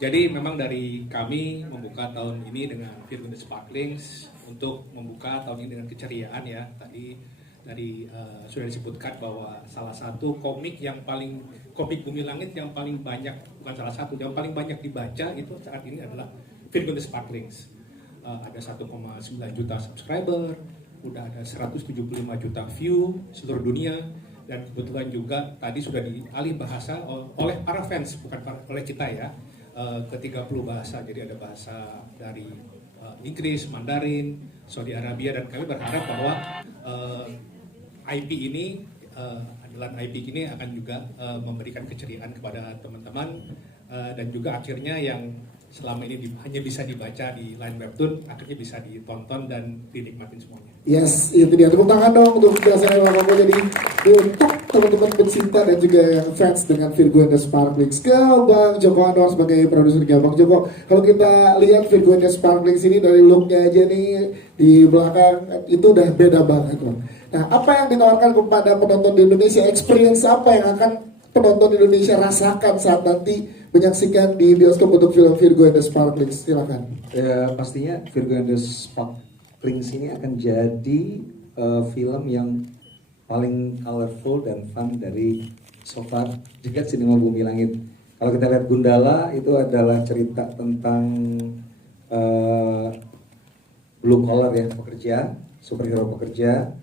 Jadi memang dari kami membuka tahun ini dengan Virgo and the Sparklings untuk membuka tahun ini dengan keceriaan ya. Tadi dari sudah disebutkan bahwa salah satu komik Bumi Langit yang paling banyak, bukan salah satu, yang paling banyak dibaca itu saat ini adalah Virgo and the Sparklings. Ada 1,9 juta subscriber, udah ada 175 juta view seluruh dunia, dan kebetulan juga tadi sudah dialih bahasa oleh para fans, bukan oleh kita ya, ke 30 bahasa. Jadi ada bahasa dari Inggris, Mandarin, Saudi Arabia, dan kami berharap bahwa IP ini akan juga memberikan keceriaan kepada teman-teman, dan juga akhirnya yang selama ini hanya bisa dibaca di line webtoon akhirnya bisa ditonton dan dinikmatin semuanya. Yes, itu dia. Tepuk tangan dong untuk biasanya Bapak. Jadi untuk teman-teman pencinta dan juga yang fans dengan Virgo and the Sparklings, ke Bang Joko Anwar sebagai produsernya. Bang Joko, kalau kita lihat Virgo and the Sparklings ini dari looknya aja nih di belakang itu udah beda banget Bang. Nah, apa yang ditawarkan kepada penonton di Indonesia? Experience apa yang akan penonton Indonesia rasakan saat nanti menyaksikan di bioskop untuk film Virgo and the Sparklings? Silakan. Ya, pastinya Virgo and the Sparklings ini akan jadi film yang paling colorful dan fun dari so far jagat sinema Bumi Langit. Kalau kita lihat Gundala itu adalah cerita tentang blue collar ya, pekerja, superhero pekerja,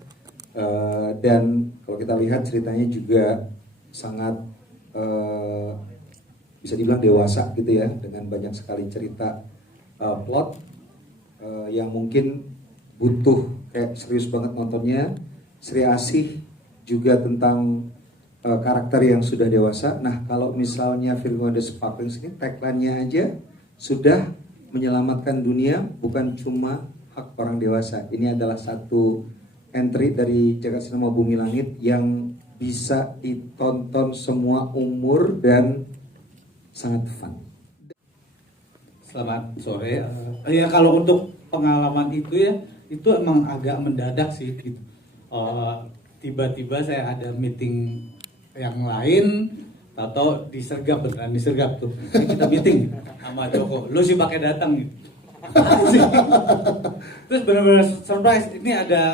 dan kalau kita lihat ceritanya juga sangat bisa dibilang dewasa gitu ya, dengan banyak sekali cerita plot yang mungkin butuh kayak serius banget nontonnya. Sri Asih juga tentang karakter yang sudah dewasa. Nah, kalau misalnya Virgo and the Sparklings ini tagline-nya aja sudah menyelamatkan dunia, bukan cuma hak orang dewasa. Ini adalah satu entry dari jagat sinema Bumi Langit yang bisa ditonton semua umur dan sangat fun. Selamat sore. Ya kalau untuk pengalaman itu ya, itu emang agak mendadak sih gitu. Tiba-tiba saya ada meeting yang lain, atau disergap tuh. Ini kita meeting sama Joko. Lu sih pakai datang gitu. Terus benar-benar surprise. Ini ada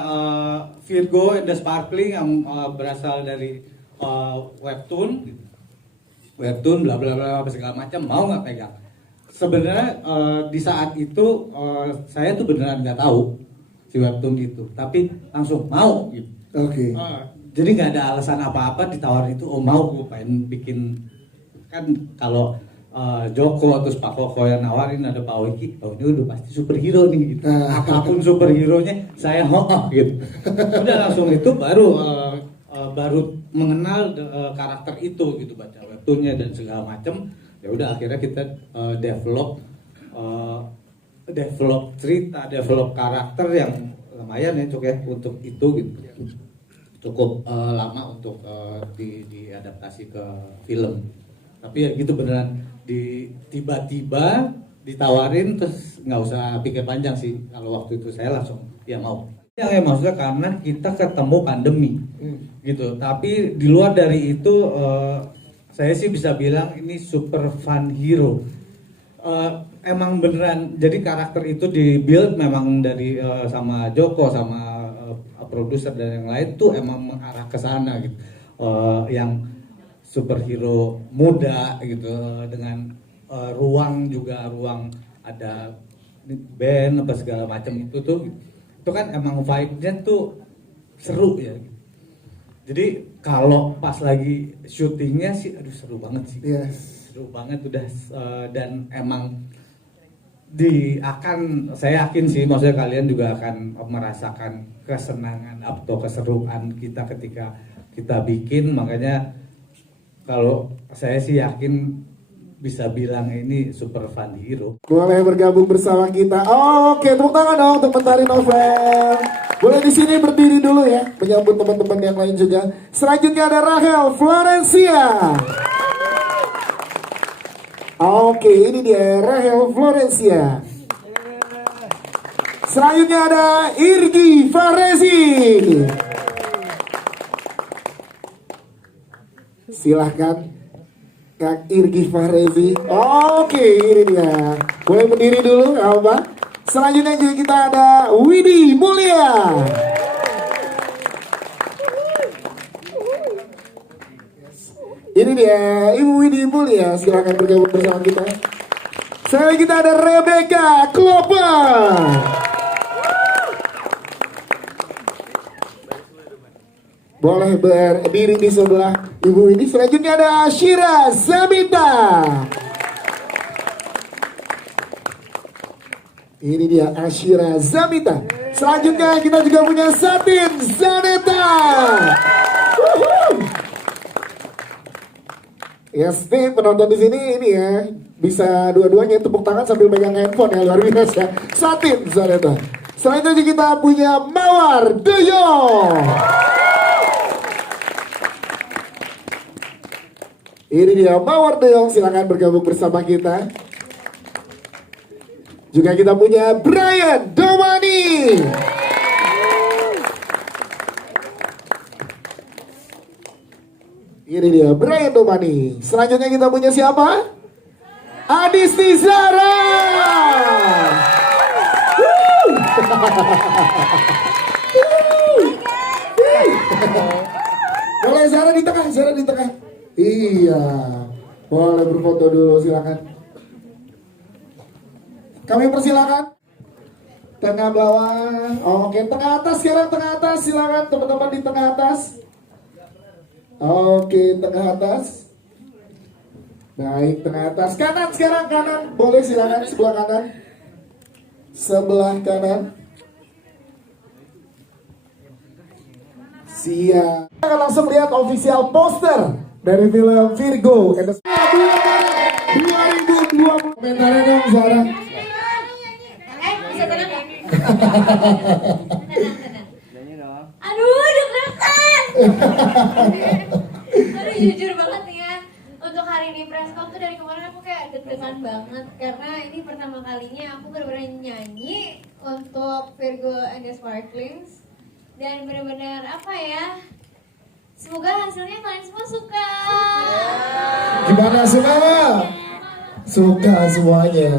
Virgo and the Sparkling yang berasal dari webtoon, bla bla bla segala macam, mau nggak pegang? Sebenarnya di saat itu saya tuh beneran nggak tahu si webtoon itu, tapi langsung mau gitu. Oke. Jadi nggak ada alasan apa-apa, ditawarin itu, oh mau, gue pengen bikin. Kan kalau Joko terus Pak Koko yang nawarin, ada Pak Wiki, oh ini udah pasti superhero nih gitu. Apapun superhero-nya saya gitu. Udah langsung itu baru mengenal karakter itu gitu, baca webtoonnya dan segala macam. Ya udah akhirnya kita develop cerita, develop karakter yang lumayan ya Cok ya untuk itu gitu. Cukup lama untuk diadaptasi ke film. Tapi ya gitu beneran tiba-tiba ditawarin, terus nggak usah pikir panjang sih. Kalau waktu itu saya langsung ya mau. Ya maksudnya karena kita ketemu pandemi gitu. Tapi di luar dari itu saya sih bisa bilang ini super fun hero. Emang beneran, jadi karakter itu dibuild memang dari sama Joko, sama produser dan yang lain tuh emang mengarah ke sana gitu. Yang superhero muda gitu, dengan ruang ada band apa segala macam itu kan emang vibe-nya tuh seru ya. Jadi kalau pas lagi syutingnya sih, aduh seru banget sih. Yes. Seru banget udah, dan emang saya yakin sih, maksudnya kalian juga akan merasakan kesenangan atau keseruan kita ketika kita bikin. Makanya kalau saya sih yakin bisa bilang ini super fun hero. Boleh bergabung bersama kita. Oke, tepuk tangan dong untuk Mentari Novel. Boleh di sini berdiri dulu ya, menyambut teman-teman yang lain juga. Selanjutnya ada Rahel Florencia. Oke, ini dia Rahel Florencia. Selanjutnya ada Irgi Farezi. Silahkan. Kang Irgi Fahrezi. Oke, ini dia. Boleh berdiri dulu, nggak apa. Selanjutnya juga kita ada Widi Mulia. Ini dia, Ibu Widi Mulia. Silakan bergabung bersama kita. Selanjutnya kita ada Rebecca Klopper. Boleh berdiri di sebelah Ibu ini. Selanjutnya ada Ashira Zamita. Ini dia Ashira Zamita. Selanjutnya kita juga punya Satin Zaneta. Yes, nih penonton di sini ini ya bisa dua-duanya tepuk tangan sambil megang handphone ya, luar biasa. Satin Zaneta. Selanjutnya kita punya Mawar Deyo. Ini dia Mawar Deyo, silakan bergabung bersama kita. Juga kita punya Brian Domani. Ini dia Brian Domani. Selanjutnya kita punya siapa? Adisti Zara. Boleh Zara di tengah, Zara di tengah. Iya, boleh berfoto dulu, silakan. Kami persilakan. Tengah bawah, oke, tengah atas sekarang, tengah atas, silakan teman-teman di tengah atas. Oke, tengah atas. Baik, tengah atas. Kanan sekarang, kanan, boleh silakan sebelah kanan. Sebelah kanan. Siap. Kita akan langsung lihat official poster dari film Virgo and the 2020. Komentarnya dong Zara. Bisa tenang gak? Tenang. Aduh, deg-degan. Aduh, jujur banget nih ya. Untuk hari ini preskon tuh dari kemarin aku kayak deg-degan banget. Karena ini pertama kalinya aku benar-benar nyanyi untuk Virgo and the Sparklings. Dan benar-benar apa ya, semoga hasilnya kalian semua suka. Gimana suka? Suka semuanya.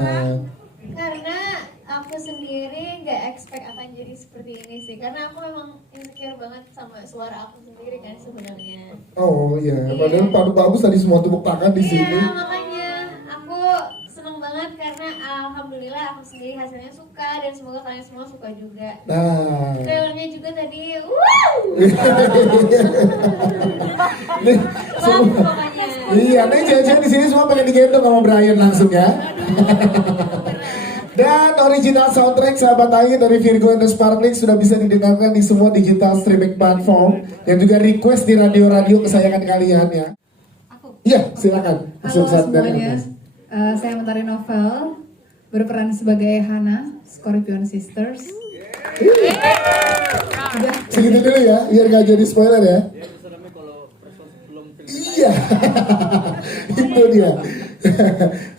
Karena aku sendiri nggak expect akan jadi seperti ini sih. Karena aku memang insecure banget sama suara aku sendiri kan sebenarnya. Oh iya, padahal padu bagus tadi semua tepuk tangan di sini. Iya, makanya aku seneng banget karena alhamdulillah aku sendiri hasilnya suka dan semoga kalian semua suka juga. Nah, Trailernya juga tadi, wow. nih, Love pokoknya. iya, nih cewek-cewek di sini semua pengen digendong sama Brian langsung ya. Dan original soundtrack sahabat Ayu dari Virgo and the Sparklings sudah bisa didengarkan di semua digital streaming platform dan juga request di radio-radio kesayangan kalian ya. Iya, silakan. Halo Langsung dari semuanya, atas. saya Mentari Novel, berperan sebagai Hana, Scorpion Sisters. Segitu dulu ya, biar gak jadi spoiler ya. Iya, itu dia.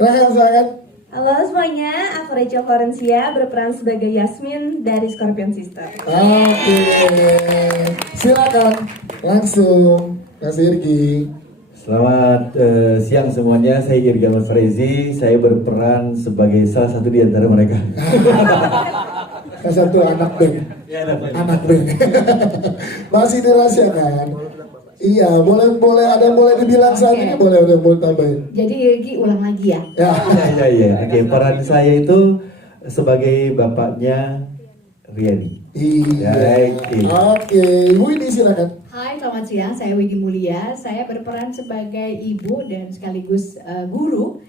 Rakan, silakan. Halo semuanya, aku Rachel Florencia berperan sebagai Yasmin dari Scorpion Sister. Oke, silakan langsung Mas Irgi. Selamat siang semuanya, saya Irgi Ahmad Farezi, saya berperan sebagai salah satu di antara mereka. Salah satu anak band. Anak band. Masih dirahasiakan. Iya, boleh ada boleh dibilang saat ini, boleh tambahin. Jadi Irgi ulang lagi ya. Ya. Iya. Oke, peran saya itu sebagai bapaknya Riani. Iya. Oke, Ibu ini silakan. Hai, selamat siang, saya Widi Mulia. Saya berperan sebagai ibu dan sekaligus guru.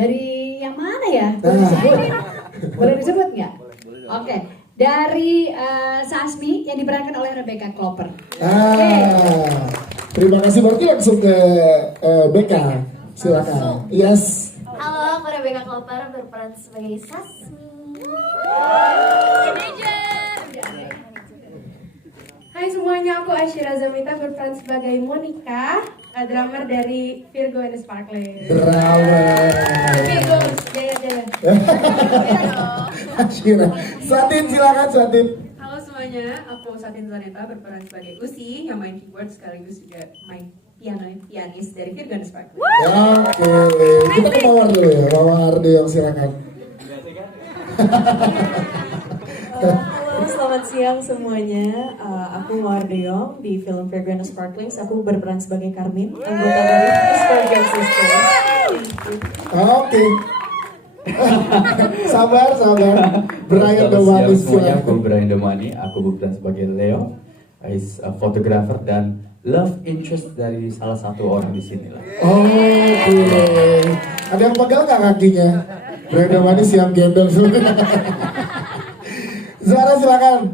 Dari yang mana ya? Boleh disebut? Boleh disebut nggak? Oke. Dari Sasmi yang diperankan oleh Rebecca Klopper. Terima kasih, berarti langsung ke Becca. Silakan. Yes. Halo, aku Rebecca Klopper berperan sebagai Sasmi. Hai semuanya, aku Ashira Zamita berperan sebagai Monica, drummer dari Virgo and the Sparklings. Virgo, jalan-jalan. Ashira. Satin, silakan Satin. Halo semuanya, aku Satin Zaneta berperan sebagai Usi yang main keyboard sekaligus juga main pianis dari Virgo and the Sparkling. Oke, kita ke Mawar dulu ya, Mawar Ardeong silakan. Halo, selamat siang semuanya. Aku Mawar Ardeong di film Virgo and the Sparklings. Aku berperan sebagai Carmin, anggota dari The Sparkling Sisters. Oke. sabar. Brian Selamat siang Domani semuanya, silakan. aku Brian Domani. Aku berperan sebagai Leo, is a photographer dan love interest dari salah satu orang di sini lah. Oke. Ada yang pegang nggak kakinya? Brian Domani siang gendong semuanya. Zara silakan.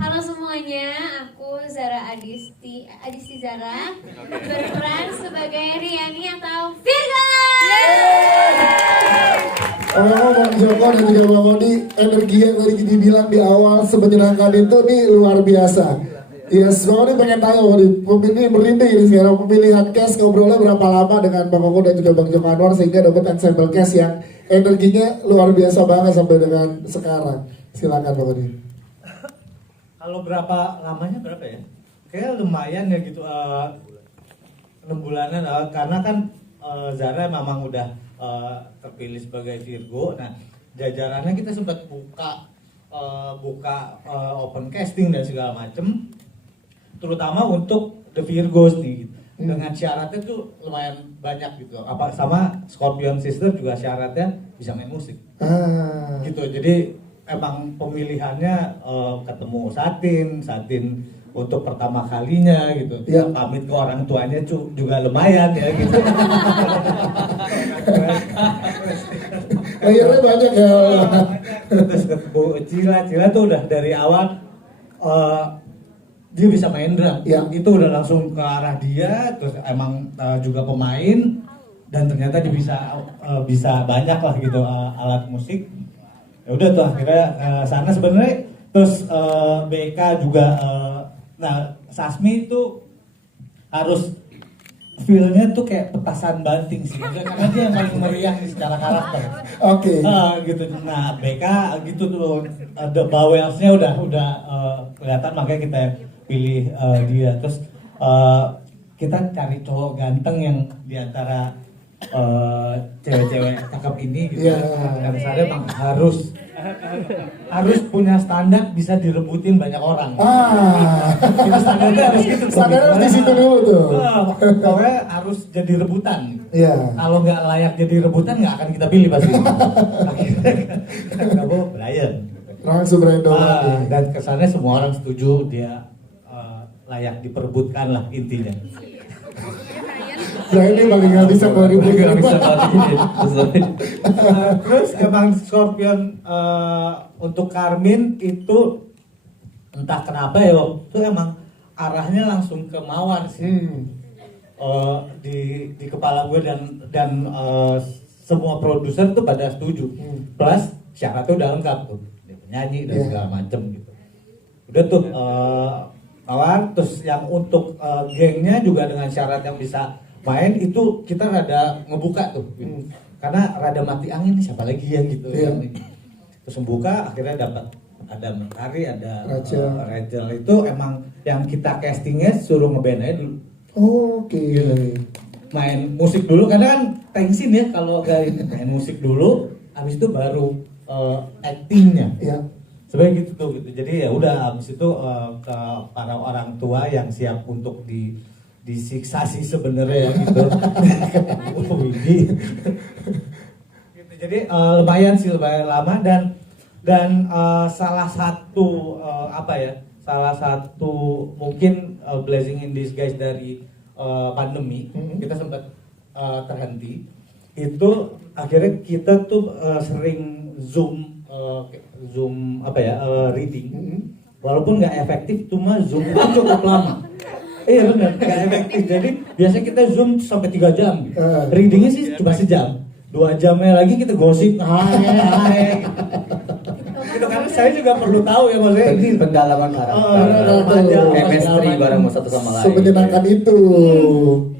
Halo semuanya, aku Zara Adisti Zara, berperan sebagai Riani atau Virgo. Bang Joko dan juga Bang Odi, energi yang tadi dibilang di awal semenyenangkan itu nih luar biasa. Yes, Bang Odi pengen tanya Bang Odi, pemilih merinding ini sekarang pemilihan cast ngobrolnya berapa lama dengan Bang Koko dan juga Bang Joko Anwar sehingga dapat ensemble cast yang energinya luar biasa banget sampai dengan sekarang. Silakan Bang Odi. Kalau berapa lamanya berapa ya? Kayak lumayan ya gitu, 6 bulanan karena kan Zara memang udah terpilih sebagai Virgo. Nah, jajarannya kita sempat buka open casting dan segala macem, terutama untuk The Virgos nih. Dengan syaratnya tuh lumayan banyak gitu. Apa sama Scorpion Sister juga syaratnya bisa main musik. Gitu. Jadi emang pemilihannya ketemu Satin untuk pertama kalinya gitu. Ya. Pamit ke orang tuanya juga lumayan ya gitu. Layarnya banyak ya. Terus ketemu Cila tuh udah dari awal dia bisa main drum. Ya. Itu udah langsung ke arah dia. Terus emang juga pemain dan ternyata dia bisa banyak lah gitu alat musik. Ya udah tuh akhirnya sana sebenarnya. Terus BK juga nah Sasmi itu harus feel-nya tuh kayak petasan banting sih karena dia yang paling meriah secara karakter. Oke. Gitu. Nah BK gitu tuh the bawelsnya udah kelihatan, makanya kita pilih dia. Terus kita cari cowok ganteng yang diantara cewek-cewek cakep ini gitu. Dan saya emang harus punya standar bisa direbutin banyak orang. Itu standarnya harus gitu. Standarnya harus di situ dulu tuh. Pokoknya harus jadi rebutan. Iya. Kalau nggak layak jadi rebutan nggak akan kita pilih pasti. Akhirnya kamu Brian. Langsung Brian Domani. Dan kesannya semua orang setuju dia layak diperebutkan lah intinya. Nah ini paling nggak bisa kalau terus emang Scorpion untuk Carmin itu entah kenapa ya waktu itu emang arahnya langsung ke Mawar sih. Di kepala gue dan semua produser tuh pada setuju. Plus syaratnya udah lengkap tuh, dia penyanyi dan segala macem gitu. Udah tuh Mawar, terus yang untuk gengnya juga dengan syarat yang bisa main itu kita rada ngebuka tuh gitu. Karena rada mati angin nih siapa lagi ya gitu. Terus membuka akhirnya dapat ada Mentari, ada Rachel itu emang yang kita castingnya suruh ngeband aja dulu. Oke. Main musik dulu karena kan tensin ya kalau main musik dulu habis itu baru actingnya. Sebenarnya gitu tuh gitu. Jadi ya udah habis itu ke para orang tua yang siap untuk disiksa sih sebenarnya ya gitu. Gitu. Jadi lumayan lama dan salah satu salah satu mungkin blessing in disguise dari pandemi kita sempat terhenti. Itu akhirnya kita tuh sering zoom reading. Walaupun nggak efektif, cuma zoom itu cukup lama. Iya benar, nggak efektif. Jadi biasanya kita zoom sampai 3 jam. Readingnya sih cuma sejam. 2 jamnya lagi kita gosip. Gitu kan saya juga perlu tahu ya maksudnya. Ini pendalaman karakter, chemistry bareng satu sama lain. Semenyenangkan itu.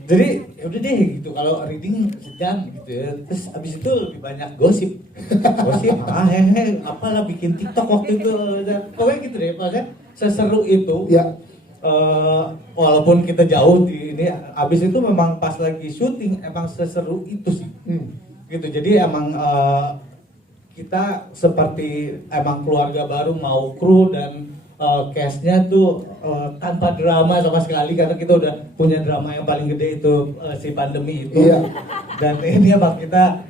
Jadi ya udah deh gitu. Kalau reading sejam gitu ya. Terus abis itu lebih banyak gosip. Apalah bikin TikTok waktu itu. Pokoknya gitu deh. Maksudnya seseru itu. walaupun kita jauh di ini, abis itu memang pas lagi syuting emang seseru itu sih. Gitu. Jadi emang kita seperti emang keluarga baru, mau kru dan cast-nya tuh tanpa drama sama sekali, karena kita udah punya drama yang paling gede itu si pandemi itu. Iya. Dan ini emang kita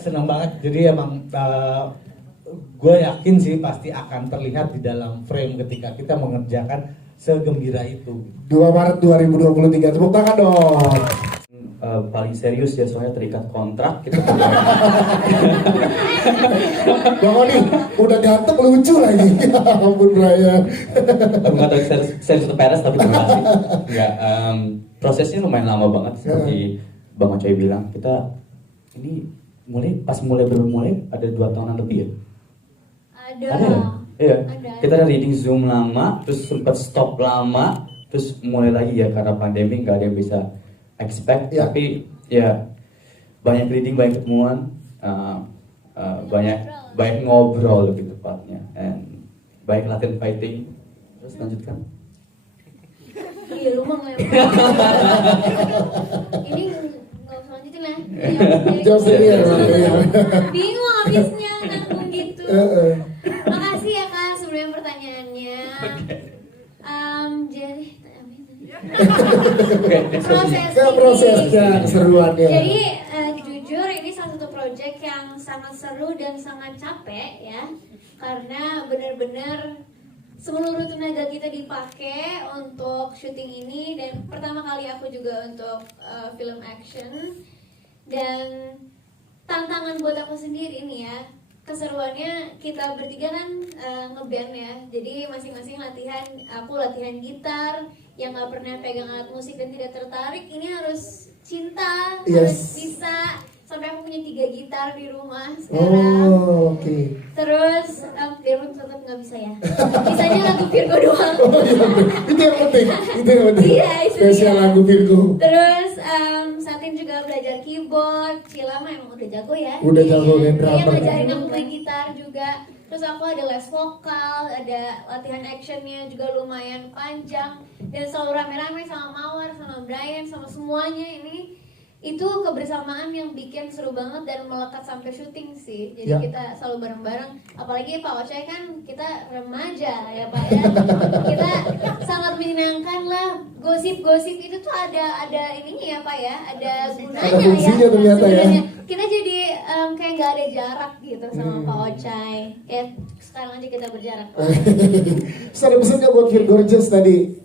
senang banget. Jadi emang gue yakin sih pasti akan terlihat di dalam frame ketika kita mengerjakan segembira itu. 2 Maret 2023, tepuk tangan dong. Paling serius ya, soalnya terikat kontrak kita. Bang Oni udah ganteng lucu lagi. Ampun Brian. Aku nggak tahu serius atau peres, tapi terima kasih. Enggak, prosesnya lumayan lama banget seperti Bang Ocoy bilang. Kita ini pas mulai ada 2 tahunan lebih ya. Ada. Iya. Kita ada reading Zoom lama, terus sempat stop lama, terus mulai lagi ya karena pandemi nggak ada yang bisa expect, tapi ya banyak reading, banyak ketemuan, banyak ngobrol lebih tepatnya, and banyak latihan fighting. Terus lanjutkan. Iya, lu mau ngelempar. Ini nggak usah lanjutin lah. Jawab sendiri. Bingung habisnya nanggung gitu. Makasih ya Kak sebelum pertanyaannya. Jadi prosesnya, keseruannya. Jadi jujur ini salah satu project yang sangat seru dan sangat capek ya, karena benar-benar seluruh tenaga kita dipakai untuk syuting ini, dan pertama kali aku juga untuk film action, dan tantangan buat aku sendiri nih ya. Keseruannya kita bertiga kan ngeband ya, jadi masing-masing latihan. Aku latihan gitar, yang nggak pernah pegang alat musik dan tidak tertarik, ini harus cinta, harus bisa. Sampai aku punya 3 gitar di rumah sekarang. Terus Virgo tetap nggak bisa ya, bisanya lagu Virgo doang. Itu yang penting. Iya, spesial lagu Virgo. Terus Satin juga belajar keyboard, Cila mah emang udah jago ya. Udah jago main drummer. Dia ngajarin aku main gitar juga. Terus aku ada les vokal, ada latihan actionnya juga lumayan panjang, dan selalu rame-rame sama Mawar, sama Brian, sama semuanya ini. Itu kebersamaan yang bikin seru banget dan melekat sampai syuting sih. Jadi kita selalu bareng-bareng. Apalagi Pak Ocoy kan kita remaja ya Pak ya. Kita sangat menyenangkan lah. Gosip-gosip itu tuh ada ininya ya Pak ya. Ada gunanya ya. Sebenarnya kita jadi kayak nggak ada jarak gitu sama Pak Ocoy. Kayak sekarang aja kita berjarak. Ada pesan nggak buat Virgorgeous tadi?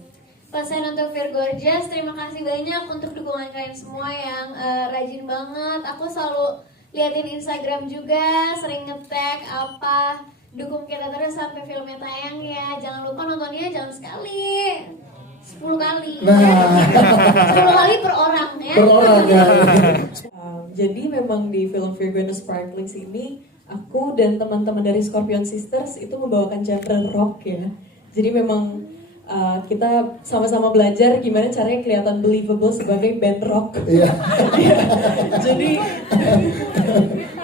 Pesan untuk Virgorgeous, terima kasih banyak untuk dukungan kalian semua yang rajin banget. Aku selalu liatin Instagram juga, sering nge-tag apa. Dukung kita terus sampai filmnya tayang ya. Jangan lupa nontonnya, jangan sekali, 10 kali. 10 kali per orang ya. Per orang ya. Jadi memang di film Virgo and the Sparklings ini, aku dan teman-teman dari Scorpion Sisters itu membawakan genre rock ya. Jadi memang kita sama-sama belajar gimana caranya kelihatan believable sebagai band rock.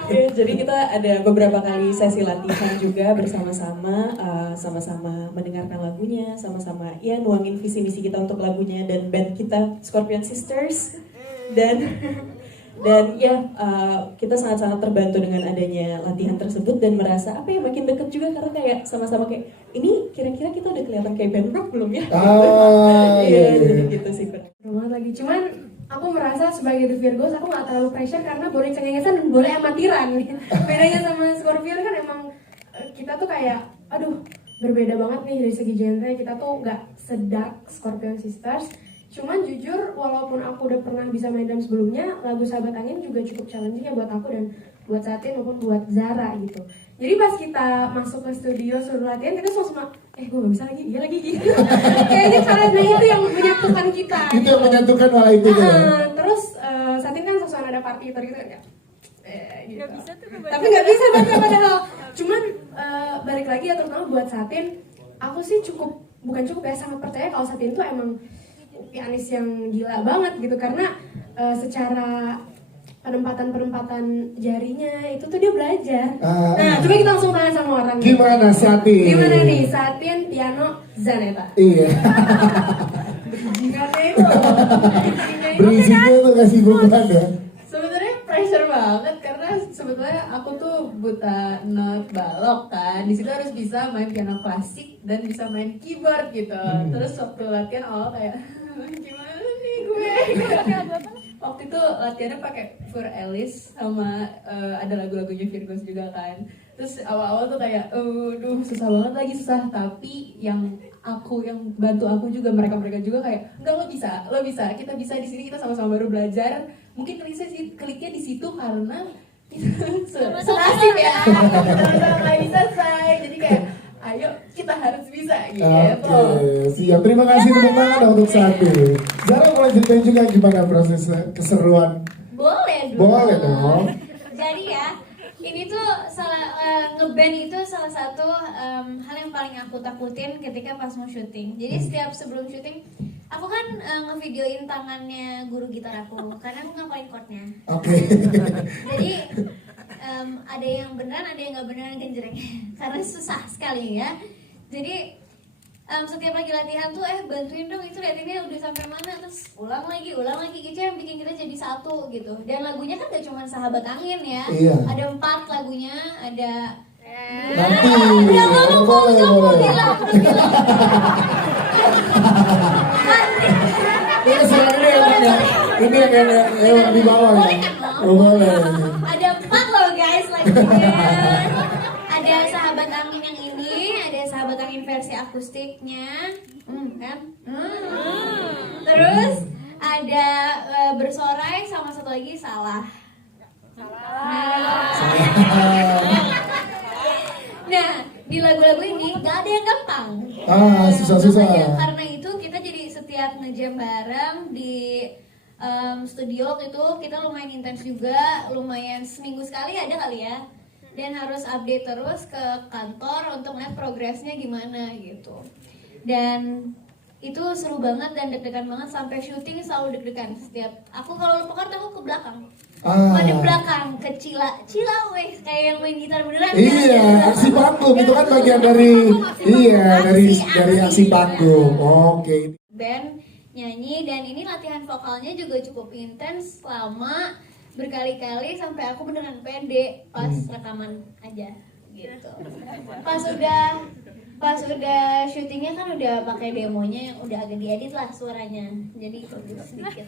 Jadi kita ada beberapa kali sesi latihan juga bersama-sama, sama-sama mendengarkan lagunya, sama-sama ya nuangin visi misi kita untuk lagunya dan band kita Scorpion Sisters, dan ya kita sangat-sangat terbantu dengan adanya latihan tersebut dan merasa apa ya makin deket juga, karena kayak sama-sama kayak ini kira-kira kita udah kelihatan kayak band rock belum ya? Jadi gitu sih. Rumah lagi, cuman aku merasa sebagai The Virgos aku nggak terlalu pressure karena boleh cengengesan dan boleh amatiran. Bedanya sama Scorpio kan emang kita tuh kayak aduh berbeda banget nih dari segi genre. Kita tuh nggak sedark Scorpion Sisters. Cuman jujur, walaupun aku udah pernah bisa main drum sebelumnya, lagu Sahabat Angin juga cukup challenging ya buat aku dan buat Satin maupun buat Zara gitu. Jadi pas kita masuk ke studio suruh latihan, kita semua gue gak bisa lagi, dia lagi gitu. Kayaknya karena itu yang menyatukan kita. Itu yang menyatukan malah itu ya. Terus Satin kan sosok ada partitur gitu kan ya. Gitu. Gak bisa tuh, tapi gak bisa padahal. Cuman balik lagi ya, terutama buat Satin, aku sih sangat percaya kalau Satin tuh emang pianis yang gila banget gitu, karena secara penempatan jarinya itu tuh dia belajar. Nah, coba kita langsung tanya sama orang. Gimana Satin? Gimana nih Satin piano Zaneta. Iya. Bajingannya itu. Berisiknya tuh kasih beban ya. Sebenarnya pressure banget karena sebetulnya aku tuh buta not balok kan. Di situ harus bisa main piano klasik dan bisa main keyboard gitu. Terus waktu latihan awal kayak gimana nih gue? Waktu itu latihannya pakai Fur Alice sama ada lagu-lagunya Virgos juga kan. Terus awal-awal tuh kayak, duh susah banget lagi susah. Tapi yang bantu aku juga mereka juga kayak, enggak lo bisa, kita bisa di sini kita sama-sama baru belajar. Mungkin kliknya di situ karena senasib ya, sama-sama nggak bisa say. Jadi kayak, ayo kita harus bisa gitu. Oke, siap. Terima kasih tepuk tangan dong untuk satu. Zara boleh ceritain juga gimana proses keseruan? Boleh dong. Boleh dong. Jadi ya, ini tuh ngeband itu salah satu hal yang paling aku takutin ketika pas mau syuting. Jadi setiap sebelum syuting, aku kan ngevideoin tangannya guru gitar aku karena aku ngapalin chordnya. Oke. Jadi ada yang beneran, ada yang nggak beneran genjreng karena susah sekali ya. Jadi setiap lagi latihan tuh bantuin dong itu liatinnya udah sampai mana, terus ulang lagi gitu yang bikin kita jadi satu gitu. Dan lagunya kan gak cuma Sahabat Angin ya, iya. Ada 4 lagunya, ada nanti boleh. Ini yang di bawah ya. Boleh. Ada 4 loh guys lagunya. Ada Sahabat Angin yang ini, ada Sahabat Angin versi akustiknya, kan? Terus ada Bersorai sama satu lagi Salah. Nah, di lagu-lagu ini gak ada yang gampang. Susah-susah. Karena itu kita jadi setiap ngejam bareng di studio itu kita lumayan intens juga, lumayan seminggu sekali ada kali ya. Dan harus update terus ke kantor untuk lihat progresnya gimana gitu. Dan itu seru banget dan deg-degan banget sampai syuting selalu deg-degan. Setiap aku kalau lupa chord aku ke belakang. Pada belakang ke Cila weh kayak yang main gitar beneran. Iya, aksi panggung itu kan bagian dari dari aksi panggung. Oke. Band nyanyi dan ini latihan vokalnya juga cukup intens selama berkali-kali sampai aku beneran pede pas rekaman aja gitu. Pas udah syutingnya kan udah pakai demonya yang udah agak diedit lah suaranya, jadi bagus sedikit.